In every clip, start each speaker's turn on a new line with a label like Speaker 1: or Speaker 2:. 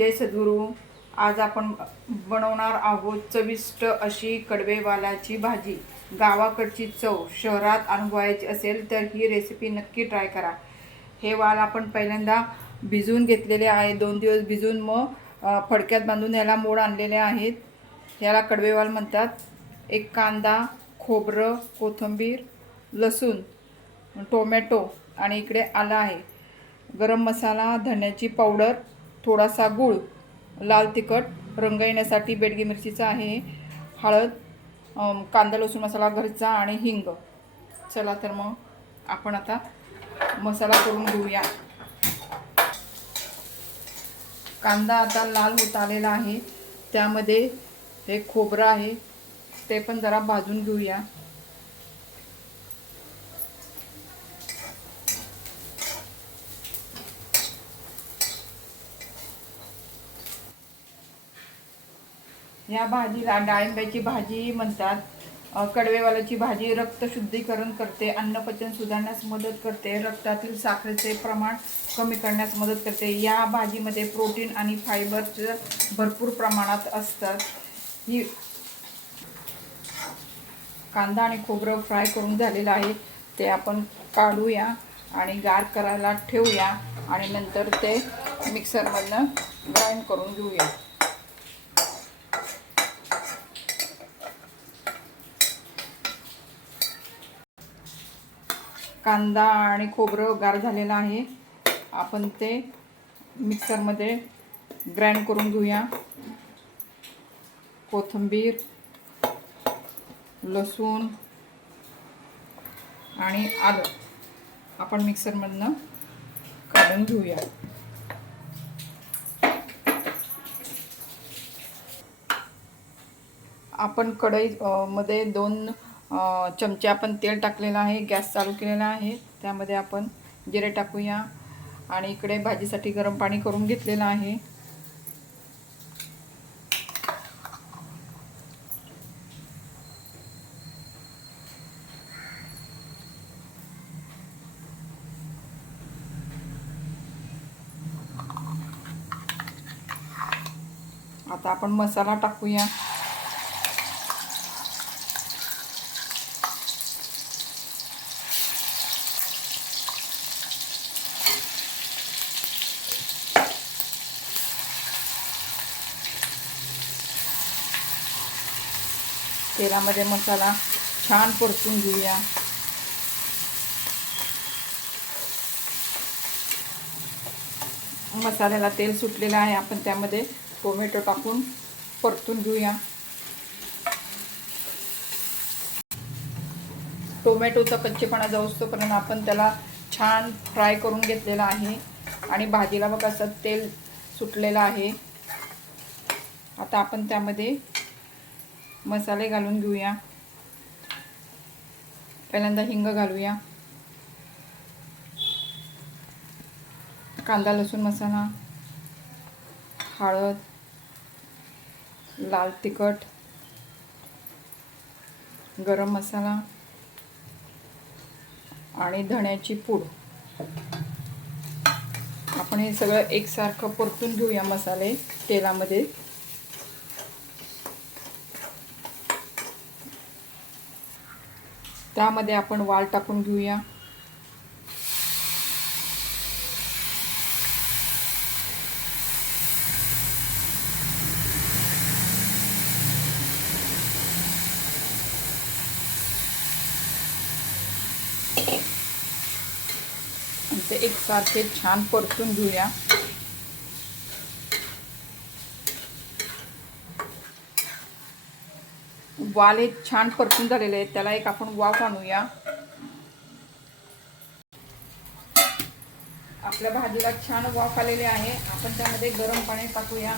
Speaker 1: जय सद्गुरू. आज आपण बनवणार आहोत चविष्ट अशी कडवेवालाची भाजी. गावाकडची चव शहरात अनुभवायची असेल तर ही रेसिपी नक्की ट्राय करा. हे वाल आपण पहिल्यांदा भिजवून घेतलेले आहे. दोन दिवस भिजून मग फडक्यात बांधून याला मोड आणलेले आहेत. याला कडवेवाल म्हणतात. एक कांदा खोबरं कोथिंबीर लसूण टोमॅटो आणि इकडे आलं आहे. गरम मसाला धण्याची पावडर थोडासा गूळ लाल तिखट रंग येण्यासाठी बेडगी मिरचीचा आहे हळद कांदा लसूण मसाला घरचा आणि हिंग. चला तर मग आपण आता मसाला करून घेऊया. कांदा आता लाल होत आलेला आहे. त्यामध्ये हे खोबरं आहे. ते पण जरा भाजून घेऊया. या भाजीला डाळिंब्याची भाजी म्हणतात. कडवेवालाची भाजी रक्त शुद्धीकरण करते अन्नपचन सुधारण्यास मदत करते रक्तातील साखरेचे प्रमाण कमी करण्यास मदत करते. या भाजीमध्ये प्रोटीन आणि फायबरचं भरपूर प्रमाणात असतात. ही कांदा आणि खोबरं फ्राय करून झालेलं आहे. ते आपण काढूया आणि गार करायला ठेवूया आणि नंतर ते मिक्सरमधनं ग्राइंड करून घेऊया. कांदा आणि खोबरं गार झालेलं आहे. आपण ते मिक्सरमध्ये ग्राइंड करून घेऊया. कोथिंबीर लसूण आणि आलं आपण मिक्सरमधनं काढून घेऊया. आपण कढई मध्ये दोन चमचे आपण तेल टाकलेलं आहे गॅस चालू केलेला आहे. त्यामध्ये आपण जिरे टाकूया आणि इकडे भाजीसाठी गरम पाणी करून घेतलेलं आहे. आता आपण मसाला टाकूया. तेलामध्ये मसाला छान परतून घेऊया. मसाल्याला तेल सुटलेलं आहे आपण त्यामध्ये टोमॅटो टाकून परतून घेऊया. टोमॅटोचा कच्चेपणा जाऊस्तोपर्यंत आपण त्याला छान फ्राय करून घेतलेला आहे. आणि भाजीला बघा असं तेल सुटलेलं आहे. आता आपण त्यामध्ये मसाले घालून घेऊया. पहिल्यांदा हिंग घालूया. कांदा लसूण मसाला हळद लाल तिखट गरम मसाला आणि धण्याची पूड. आपण हे सगळं एकसारखं परतून घेऊया मसाले तेलामध्ये. त्यामध्ये आपण वाल टाकून घेऊया. ते एकसारखे छान परतून घेऊया. वाल हे छान परतून झालेले आहेत. त्याला एक आपण वाफ आणूया. आपल्या भाजीला छान वाफ आलेली आहे. आपण त्यामध्ये गरम पाणी टाकूया.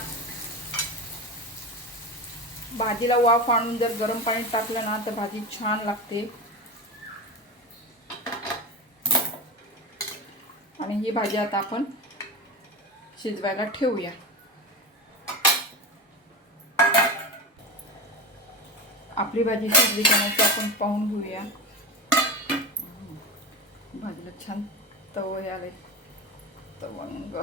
Speaker 1: भाजीला वाफ आणून जर गरम पाणी टाकलं ना तर भाजी छान लागते. आणि ही भाजी आता आपण शिजवायला ठेवूया. आपली भाजी शिजली का नाही ते आपण पाहून घेऊया. भाजीला छान तव आले तवंग.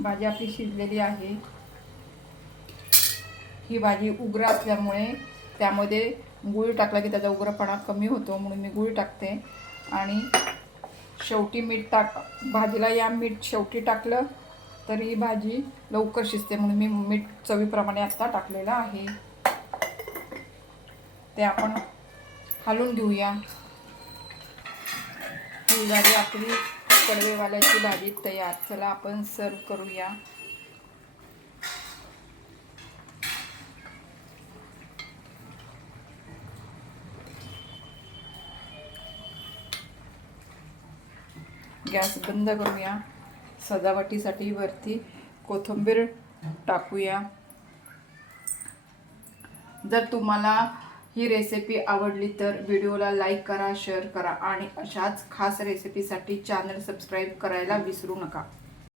Speaker 1: भाजी आपली शिजलेली आहे. ही भाजी उग्र असल्यामुळे त्यामध्ये गुळ टाकला की त्याचा उग्रपणा कमी होतो म्हणून मी गुळ टाकते. आणि शेवटी मीठ टाक भाजीला या मीठ शेवटी टाकलं तर ही भाजी लवकर शिजते म्हणून मी मीठ चवीप्रमाणे आत्ता टाकलेलं आहे. ते आपण हलवून घेऊया. ही झाली आपली कडवेवाल्याची भाजी तयार. चला आपण सर्व करूया. गॅस बंद करूया. सजावटीसाठी वरती कोथिंबीर टाकूया. जर तुम्हाला ही रेसिपी आवडली तर व्हिडिओला लाईक करा शेअर करा आणि अशाच खास रेसिपीसाठी चॅनल सबस्क्राईब करायला विसरू नका.